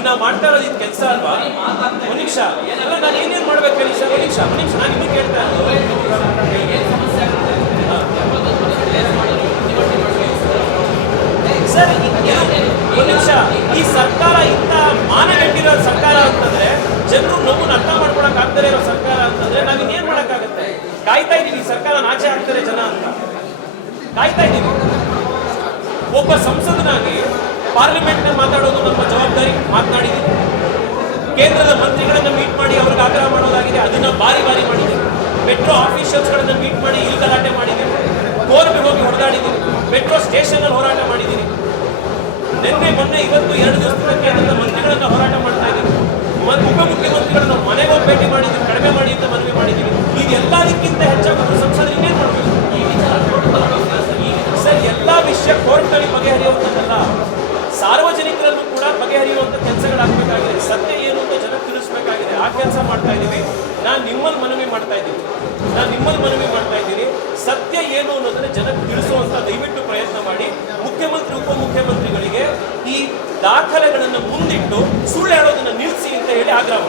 ಈಗ ನಾವು ಮಾಡ್ತಾ ಇರೋದು ಇದು ಕೆಲಸ ಅಲ್ವಾ? ಒಂದು ನಿಮಿಷ, ಎಲ್ಲ ನಾನು ಏನೇನು ಮಾಡ್ಬೇಕು ಹೇಳಿ ಸರ್? ಒಂದು ನಿಮಿಷ ನಾನು ನಿಮಗೆ ಕೇಳ್ತಾ ಸರ್, ಒಂದು ನಿಮಿಷ. ಈ ಸರ್ಕಾರ ಇಂಥ ಮಾನಗಟ್ಟಿರೋ ಸರ್ಕಾರ ಅಂತಂದ್ರೆ, ಜನರು ನೋವನ್ನು ಅರ್ಥ ಮಾಡ್ಕೊಳಕ್ ಆಗ್ತಾರೆ ಇರೋ ಸರ್ಕಾರ ಅಂತಂದ್ರೆ ನಾವು ಇನ್ನೇನ್ ಮಾಡಕ್ಕಾಗತ್ತೆ? ಕಾಯ್ತಾ ಇದೀವಿ ಸರ್ಕಾರ ನಾಚೆ ಆಗ್ತಾರೆ ಜನ ಅಂತ ಕಾಯ್ತಾ ಇದೀವಿ. ಒಬ್ಬ ಸಂಸದನಾಗಿ ಪಾರ್ಲಿಮೆಂಟ್ ನಲ್ಲಿ ಮಾತಾಡೋದು ನಮ್ಮ ಜವಾಬ್ದಾರಿ. ಮಾತನಾಡಿದ್ದೀವಿ, ಕೇಂದ್ರದ ಮಂತ್ರಿಗಳನ್ನ ಮೀಟ್ ಮಾಡಿ ಅವ್ರಿಗೆ ಆಗ್ರಹ ಮಾಡೋದಾಗಿದೆ, ಅದನ್ನ ಬಾರಿ ಮಾಡಿದ್ದೀವಿ. ಮೆಟ್ರೋ ಆಫೀಷಿಯಲ್ಸ್ಗಳನ್ನ ಮೀಟ್ ಮಾಡಿ ಇಲ್ಲಿ ಗಲಾಟೆ ಮಾಡಿದ್ದೀವಿ. ಕೋರ್ಟ್ಗೆ ಹೋಗಿ ಹೊಡೆದಾಡಿದ್ದೀವಿ. ಮೆಟ್ರೋ ಸ್ಟೇಷನ್ ಅಲ್ಲಿ ಹೋರಾಟ ಮಾಡಿದ್ದೀವಿ. ನಿನ್ನೆ ಮೊನ್ನೆ ಇವತ್ತು 2 ದಿವಸದಿಂದ ಕೇಂದ್ರದ ಮಂತ್ರಿಗಳನ್ನ ಹೋರಾಟ ಮಾಡ್ತಾ ಇದ್ದೀವಿ. ಉಪಮುಖ್ಯಮಂತ್ರಿಗಳನ್ನ ಮನೆಗೆ ಹೋಗಿ ಭೇಟಿ ಮಾಡಿದ್ದೀವಿ, ಕಡಿಮೆ ಮಾಡಿ ಅಂತ ಮನವಿ ಮಾಡಿದ್ದೀವಿ. ಇದೆಲ್ಲದಕ್ಕಿಂತ ಹೆಚ್ಚಾಗಿ ಸಂಸದರು ಇನ್ನೇನು ಮಾಡಬೇಕು ಸರ್? ಎಲ್ಲ ವಿಷಯ ಕೋರ್ಟ್ನಲ್ಲಿ ಬಗೆಹರಿಯುವಂಥದ್ದಲ್ಲ, ಸಾರ್ವಜನಿಕರಲ್ಲೂ ಕೂಡ ಬಗೆಹರಿಯುವಂಥ ಕೆಲಸಗಳಾಗಬೇಕಾಗಿದೆ. ಸತ್ಯ ಏನು ಅಂತ ಜನಕ್ಕೆ ತಿಳಿಸ್ಬೇಕಾಗಿದೆ. ಆ ಕೆಲಸ ಮಾಡ್ತಾ ಇದ್ದೀವಿ. ನಾನು ನಿಮ್ಮಲ್ಲಿ ಮನವಿ ಮಾಡ್ತಾ ಇದ್ದೀನಿ, ಸತ್ಯ ಏನು ಅನ್ನೋದನ್ನ ಜನಕ್ಕೆ ತಿಳಿಸುವಂತ ದಯವಿಟ್ಟು ಪ್ರಯತ್ನ ಮಾಡಿ. ಮುಖ್ಯಮಂತ್ರಿ ಉಪಮುಖ್ಯಮಂತ್ರಿಗಳಿಗೆ ಈ ದಾಖಲೆಗಳನ್ನು ಮುಂದಿಟ್ಟು ಸುಳ್ಳು ಹೇಳೋದನ್ನ ನಿಲ್ಲಿಸಿ ಅಂತ ಹೇಳಿ ಆಗ್ರಹ